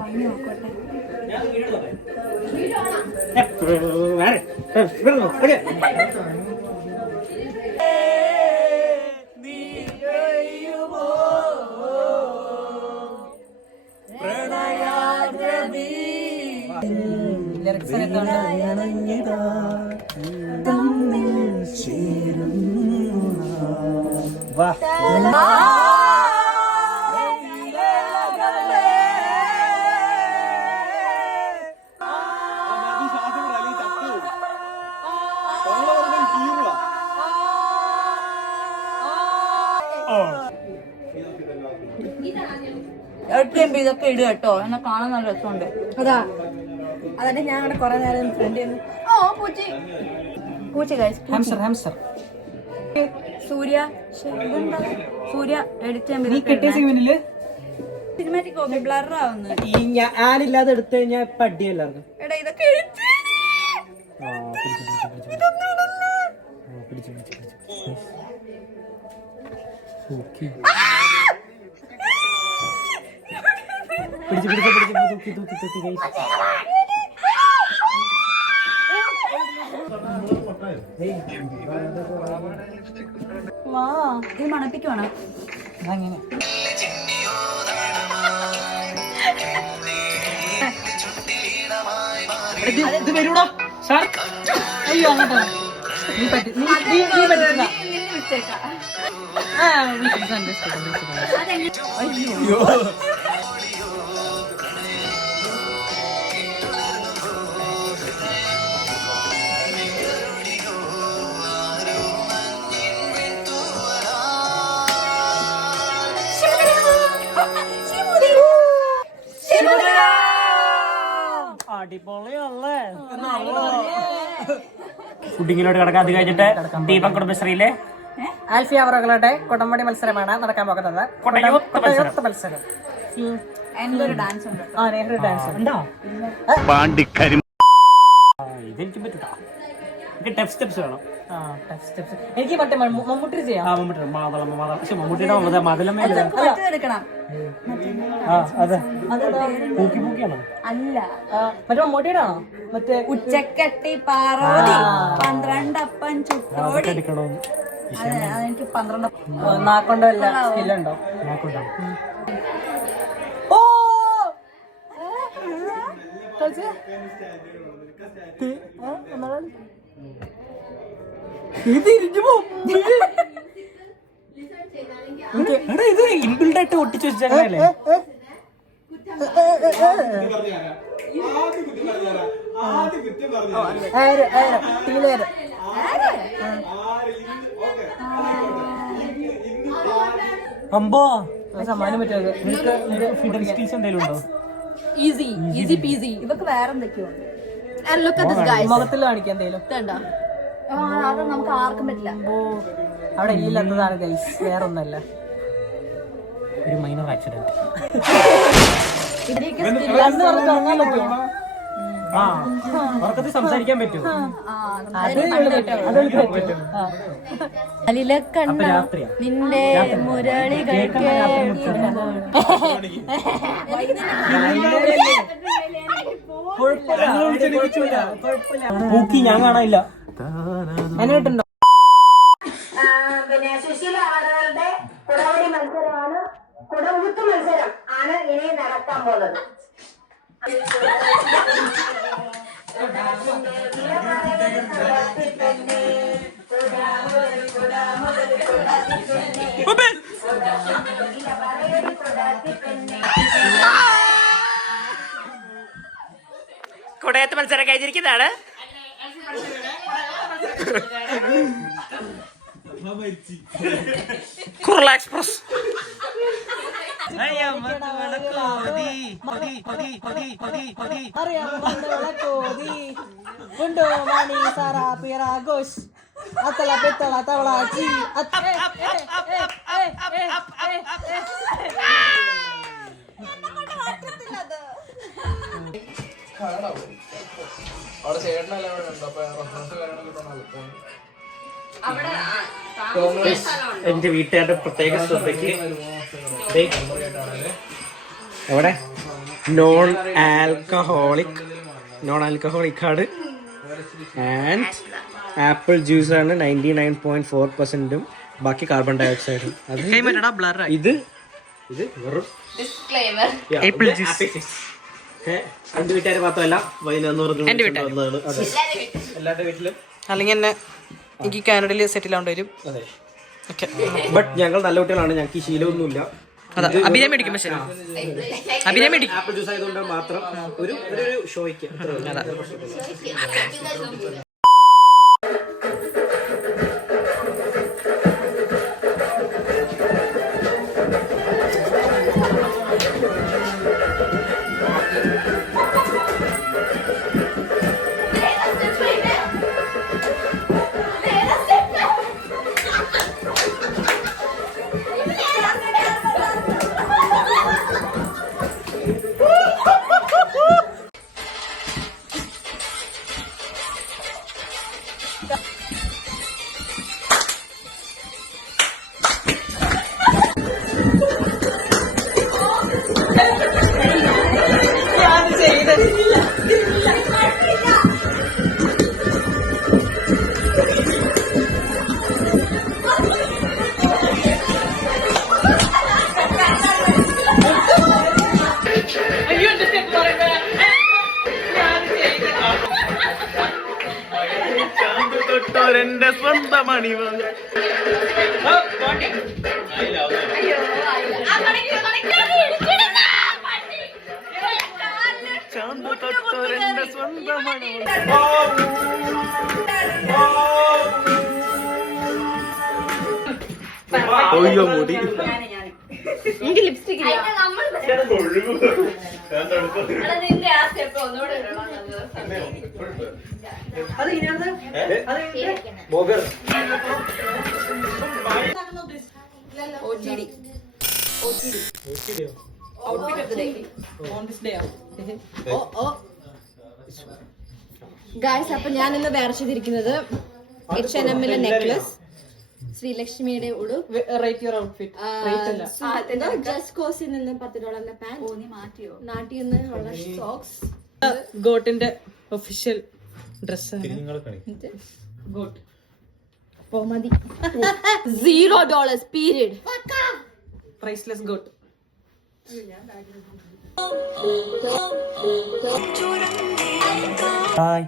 ഭംഗി നോക്കട്ടെ. ഇതൊക്കെ ഇടുക കേട്ടോ, എന്നെ കാണാൻ നല്ല രസമുണ്ട്. അതാ അതന്നെ ഞാൻ അങ്ങനെ കൊറേ നേരം ഫ്രണ്ട് പൂച്ചി സൂര്യ സൂര്യ എഡിറ്റ് സിനിമാറ്റിക് ഓക്കെ ബ്ലർ ആവുന്നു. ഞാനില്ലാതെ എടുത്തു കഴിഞ്ഞാൽ പടിയല്ലായിരുന്നു. എടാ ഇതൊക്കെ ഇത് മണപ്പിക്കുവാണ് അങ്ങനെ. ഇത് വരൂടാ സാർ. അയ്യോ അങ്ങോട്ടാ നീ പറ്റി നീ പറ്റില്ല. അയ്യോ അടിപൊളിയല്ലേ. ഫുഡിങ്ങിലോട്ട് കിടക്കാം. അത് കഴിഞ്ഞിട്ട് ദീപം കുടുംബശ്രീയിലെ ആൽഫി അവറുകളുടെ കൊടംപടി മത്സരമാണ് നടക്കാൻ പോകുന്നത്. മത്സരം. എന്തൊരു ഡാൻസ് ഉണ്ട്. ഇതെനിക്ക് പറ്റൂട്ടാ. എനിക്ക് സ്റ്റെപ്സ് വേണം. എനിക്ക് മറ്റേ മമ്മൂട്ടി ചെയ്യാം. പക്ഷെ മമ്മൂട്ടിയുടെ മതിലമ്മ പൂക്കിയാണോ? അല്ല, മറ്റേ മമ്മൂട്ടിയുടെ ആണോ? മറ്റേ ഉച്ചക്കട്ടി പാറോടി 12 അപ്പം ചുട്ടോടി. അതെനിക്ക് 12 നാക്കൊണ്ടോ അല്ല സ്കില്ലുണ്ടോ? നാക്കൊണ്ടോ? ഓ ഇത് ഇൻബിൽഡായിട്ട് ഒട്ടിച്ചു വെച്ചല്ലേ. അമ്പോ സമ്മാനം പറ്റുമോ? ഫിഡൽ സ്കിൽസ് എന്തെങ്കിലും ഉണ്ടോ? Easy peasy. ഇവക്ക് വേറെ എന്തൊക്കെയോ മുഖത്തിൽ കാണിക്കാൻ എന്തെങ്കിലും അത് നമുക്ക് ആർക്കും പറ്റില്ല. അവിടെ ഇല്ലാത്തതാണ് ഗൈസ്, വേറെ ഒന്നല്ല. ഒരു മൈനർ ആക്സിഡന്റ്. സംസാരിക്കാൻ പറ്റും. നിന്റെ മുരളികൾ പൂക്കി ഞാൻ കാണാനില്ല. എന്നെട്ടുണ്ടോ? പിന്നെ സുശീല അവരുടെ കുടവടി മത്സരമാണ്, കുടമുത്ത് മത്സരം ആണ് ഇനി നടക്കാൻ പോകുന്നത്. കുടയത്ത് മത്സരം കഴിഞ്ഞിരിക്കുന്നതാണ്. കുർള എക്സ്പ്രസ്. അവിടെ ചേട്ടനല്ല അവിടെ ഉണ്ടോ? അപ്പൊ എന്റെ വീട്ടുകാരുടെ പ്രത്യേക ശ്രദ്ധയ്ക്ക് എവിടെ നോൺ ആൽക്കഹോളിക് ആണ്. ആൻഡ് ആപ്പിൾ ജ്യൂസ് ആണ് 99.4%. ബാക്കി കാർബൺ ഡൈ ഓക്സൈഡും. ഇത് വെറും ആപ്പിൾ ജ്യൂസ്. എന്റെ വീട്ടുകാരെ മാത്രമല്ല എല്ലാവരുടെ വീട്ടിലും അല്ലെങ്കിൽ എന്നെ എനിക്ക് കാനഡയിൽ സെറ്റിൽ ആവേണ്ടി വരും. അതെ. ബട്ട് ഞങ്ങൾ നല്ല കുട്ടികളാണ്, ഞങ്ങൾക്ക് ഈ ശീലമൊന്നുമില്ല. അഭിനയം മേടിക്കും. പക്ഷേ അഭിനയം മേടിക്കും. ആപ്പിൾ ജ്യൂസ് ആയതുകൊണ്ട് മാത്രം ഒരു ഷോയ്ക്ക്. തൊട്ടോരെന്റെ സ്വന്തമണി ചാന്ത് തൊട്ടോരെന്റെ സ്വന്തമണി. ഒയ്യോ മുടി. എനിക്ക് ലിപ്സ്റ്റിക് ഇല്ല. നിന്റെ ആ സ്റ്റെപ്പ് ഒന്നുകൂടെ ഗായ്സ്, അപ്പൊ ഞാൻ ഇന്ന് വേറെ ചെയ്തിരിക്കുന്നത് H&M-ലെ നെക്ലസ്, ശ്രീലക്ഷ്മിയുടെ ഉടുപ്പ്, ജസ്റ്റ് കോസിൽ നിന്ന് $10 പാന്റ്, നാട്ടിൽ നിന്ന് ഉള്ള സോക്സ്, ഗോട്ടിന്റെ ഒഫീഷ്യൽ ഡ്രസ്സാണ്. ഗോട്ട് മതി. $0 പീരിയഡ്. Priceless got. Bye.